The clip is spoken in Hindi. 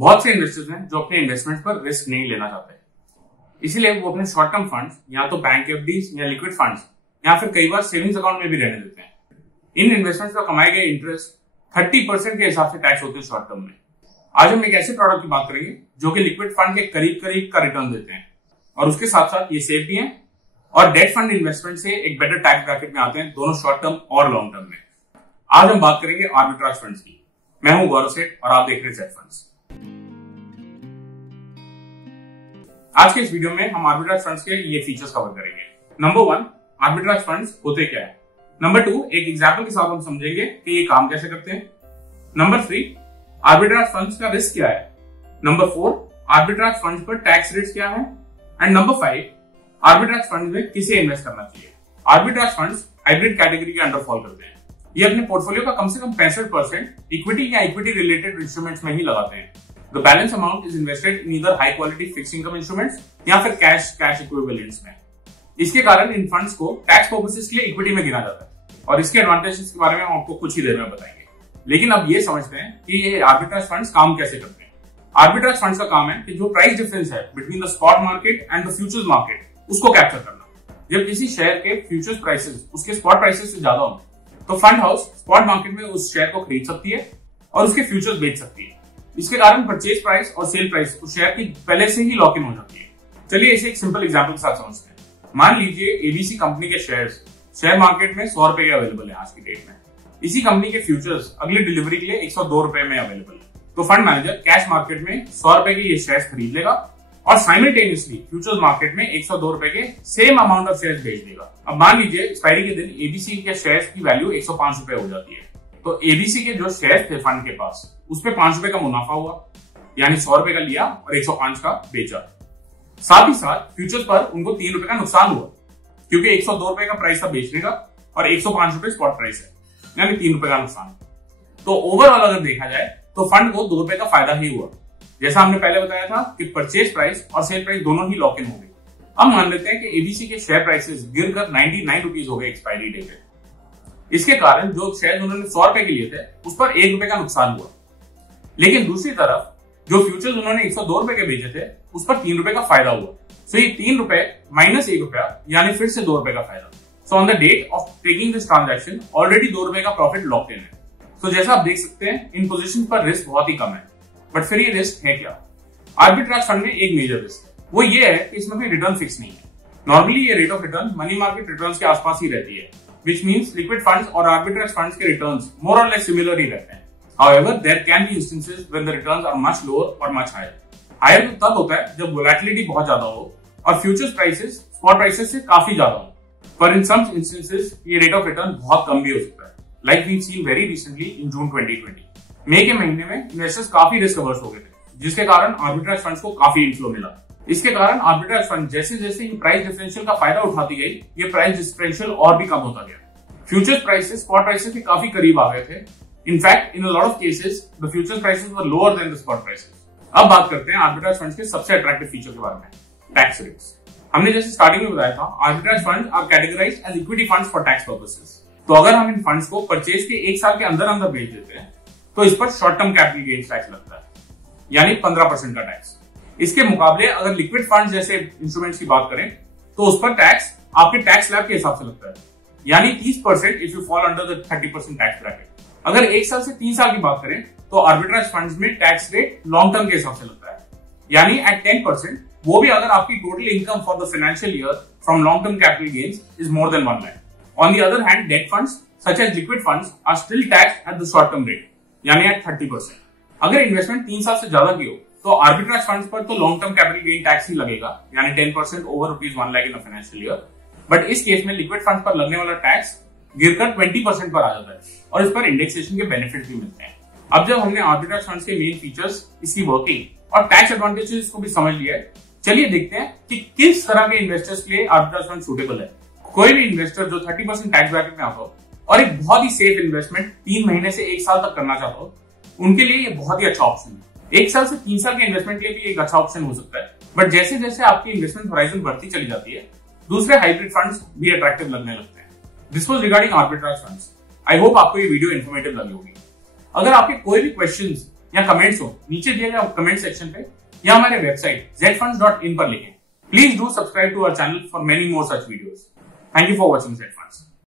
बहुत से इन्वेस्टर्स हैं जो अपने इन्वेस्टमेंट पर रिस्क नहीं लेना चाहते, इसीलिए वो अपने शॉर्ट टर्म फंड्स या तो बैंक एफडीज या लिक्विड फंड्स या फिर कई बार सेविंग्स अकाउंट में भी रहने देते हैं। इन इन्वेस्टमेंट्स पर कमाए गए इंटरेस्ट 30% के हिसाब से टैक्स होते हैं शॉर्ट टर्म में। आज हम एक ऐसे प्रोडक्ट की बात करेंगे जो कि लिक्विड फंड के करीब करीब का रिटर्न देते हैं और उसके साथ साथ ये सेफ भी हैं और डेट फंड इन्वेस्टमेंट से एक बेटर टैक्स ब्रैकेट में आते हैं, दोनों शॉर्ट टर्म और लॉन्ग टर्म में। आज हम बात करेंगे आर्बिट्राज फंड्स की। मैं हूं गौरव सेठ और आप देख रहे हैं सेट फंड्स। आज के इस वीडियो में हम आर्बिट्राज फंड्स के ये फीचर्स कवर करेंगे। नंबर 1, आर्बिट्राज फंड्स होते क्या है। नंबर 2, एक एग्जांपल के साथ हम समझेंगे कि ये काम कैसे करते हैं। नंबर 3, आर्बिट्राज फंड्स का रिस्क क्या है। नंबर 4, आर्बिट्राज फंड्स पर टैक्स रेट्स क्या है। एंड नंबर 5, आर्बिट्राज फंड्स में किसे इन्वेस्ट करना चाहिए। आर्बिट्राज फंड्स हाइब्रिड कैटेगरी के अंडर फॉल करते हैं। ये अपने पोर्टफोलियो का कम से कम 65% इक्विटी या इक्विटी रिलेटेड इंस्ट्रूमेंट्स में ही लगाते हैं। The balance amount is invested in either high quality fixed income instruments या फिर कैश इक्विवेलेंट्स में। इसके कारण इन फंड्स को टैक्स पर्पसेस के लिए इक्विटी में गिना जाता है और इसके एडवांटेजेस के बारे में हम आपको कुछ ही देर में बताएंगे। लेकिन अब ये समझते हैं कि ये आर्बिट्राज फंड्स काम कैसे करते हैं। आर्बिट्राज फंड्स का काम है कि जो प्राइस डिफरेंस है between the spot market and the futures market उसको कैप्चर करना। जब किसी शेयर के फ्यूचर्स प्राइसेस उसके स्पॉट प्राइसेस से ज्यादा हो तो फंड हाउस स्पॉट मार्केट में उस शेयर को खरीद सकती है और उसके फ्यूचर्स बेच सकती है। इसके कारण परचेज प्राइस और सेल प्राइस उस शेयर की पहले से ही लॉक इन हो जाती है। चलिए इसे एक सिंपल एग्जांपल के साथ समझते हैं। मान लीजिए एबीसी कंपनी के शेयर मार्केट में 100 रुपए के अवेलेबल है आज की डेट में। इसी कंपनी के फ्यूचर्स अगली डिलीवरी के लिए 102 रुपए में अवेलेबल है। तो फंड मैनेजर कैश मार्केट में 100 रुपए के ये शेयर खरीद लेगा और साइमल्टेनियसली फ्यूचर्स मार्केट में 102 रुपए के सेम अमाउंट ऑफ शेयर्स बेच देगा। अब मान लीजिए एक्सपायरी के दिन एबीसी के शेयर्स की वैल्यू 105 रुपए हो जाती है। तो एबीसी के जो शेयर्स थे फंड के पास उस पे 5 रुपए का मुनाफा हुआ, यानी 100 रुपए का लिया और 105 का बेचा। साथ ही साथ फ्यूचर्स पर उनको 3 रुपए का नुकसान हुआ क्योंकि 102 रुपए का प्राइस था बेचने का और 105 रुपए स्पॉट प्राइस है, यानी 3 रुपए का नुकसान। तो ओवरऑल अगर देखा जाए तो फंड को 2 रुपए का फायदा ही हुआ। जैसा हमने पहले बताया था कि परचेज प्राइस और सेल प्राइस दोनों ही लॉक इन हो गए। अब मान लेते हैं कि एबीसी के शेयर प्राइसेस गिरकर 99 रुपीज हो गए एक्सपायरी डे पे। इसके कारण जो शेयर उन्होंने 100 रुपए के लिए थे उस पर 1 रुपए का नुकसान हुआ। लेकिन दूसरी तरफ जो फ्यूचर्स उन्होंने 102 रुपए के बेचे थे उस पर 3 रुपए का फायदा हुआ। सो ये 3 रुपए माइनस 1 रुपया यानी फिर से 2 रुपए का फायदा। So on the date of taking this transaction already 2 रुपए का प्रॉफिट लॉक इन है। तो जैसा आप देख सकते हैं इन पोजीशन पर रिस्क बहुत ही कम है। बट फिर ये रिस्क है क्या। आर्बिट्राज फंड में एक मेजर रिस्क है, वो ये है कि इसमें कोई रिटर्न फिक्स नहीं है। नॉर्मली ये rate of return money market returns के आसपास ही रहती है, which means liquid funds और arbitrage funds के returns more or less similar ही रहते हैं। However, there can be instances when the returns are much lower or much higher. Higher तो तब होता है जब volatility बहुत ज्यादा हो और futures prices spot prices से काफी ज्यादा हो। पर in some instances ये rate of return बहुत कम भी हो सकता है, like we've seen very recently in June 2020। मई के महीने में इन्वेस्टर्स काफी रिस्क अवर्स हो गए थे, जिसके कारण आर्बिट्राज फंड्स को काफी इनफ्लो मिला। इसके कारण आर्बिट्राज फंड जैसे जैसे इन प्राइस डिफरेंशियल का फायदा उठाती गई, ये प्राइस डिफरेंशियल और भी कम होता गया। फ्यूचर्स प्राइसेस स्पॉट प्राइसेस के काफी करीब आ गए थे। In fact in a lot of cases the futures prices were lower than the spot prices. अब बात करते हैं आर्बिट्राज फंड्स के सबसे अट्रैक्टिव फीचर के बारे में, टैक्स रेट्स। हमने जैसे स्टार्टिंग में बताया था, arbitrage funds are categorised as equity funds for tax purposes. तो अगर हम इन फंड्स को परचेज के 1 साल के अंदर अंदर बेच देते हैं तो इस पर short term capital gains tax लगता है, यानी 15% का टैक्स। इसके मुकाबले अगर लिक्विड फंड्स जैसे इंस्ट्रूमेंट्स की बात करें तो उस पर टैक्स आपके टैक्स स्लैब के हिसाब से लगता है, यानी 30% if you fall under the 30% tax bracket. अगर 1 साल से 3 साल की बात करें तो आर्बिट्राज फंड्स में टैक्स रेट लॉन्ग टर्म के हिसाब से लगता है, यानी एट 10%, वो भी अगर आपकी total income for the financial year from long term capital gains is more than 1 lakh. On the other hand debt funds such as liquid funds are still taxed at the short term rate, यानी एट 30%। अगर इन्वेस्टमेंट 3 साल से ज्यादा की हो तो आर्बिट्राज फंड्स पर तो long term capital gain tax ही लगेगा, यानी 10% over ₹1 lakh in a financial year. But इस केस में लिक्विड फंड पर लगने वाला टैक्स गिरकर 20% पर आ जाता है और इस पर इंडेक्सेशन के बेनिफिट भी मिलते हैं। अब जब हमने आर्बिट्राज फंड्स के मेन फीचर्स, इसकी वर्किंग और टैक्स एडवांटेजेस को भी समझ लिया है, चलिए देखते हैं कि किस तरह के इन्वेस्टर्स के लिए आर्बिट्राज फंड सूटेबल है। कोई भी इन्वेस्टर जो 30% टैक्स ब्रैकेट में आता हो और एक बहुत ही सेफ इन्वेस्टमेंट 3 महीने से 1 साल तक करना चाहता हो, उनके लिए ये बहुत ही अच्छा ऑप्शन है। 1 साल से 3 साल के इन्वेस्टमेंट के लिए भी एक अच्छा ऑप्शन हो सकता है, बट जैसे जैसे आपकी इन्वेस्टमेंट होराइजन बढ़ती चली जाती है, दूसरे हाइब्रिड फंड्स भी अट्रैक्टिव लगने लगते हैं। This was regarding arbitrage funds. I hope आपको ये वीडियो इन्फॉर्मेटिव लगी होगी। अगर आपके कोई भी क्वेश्चंस या कमेंट्स हो, नीचे दिए गए कमेंट सेक्शन पे या हमारे वेबसाइट zfunds.in पर लिखें। Please do subscribe to our channel for many more such videos. Thank you for watching Z Funds।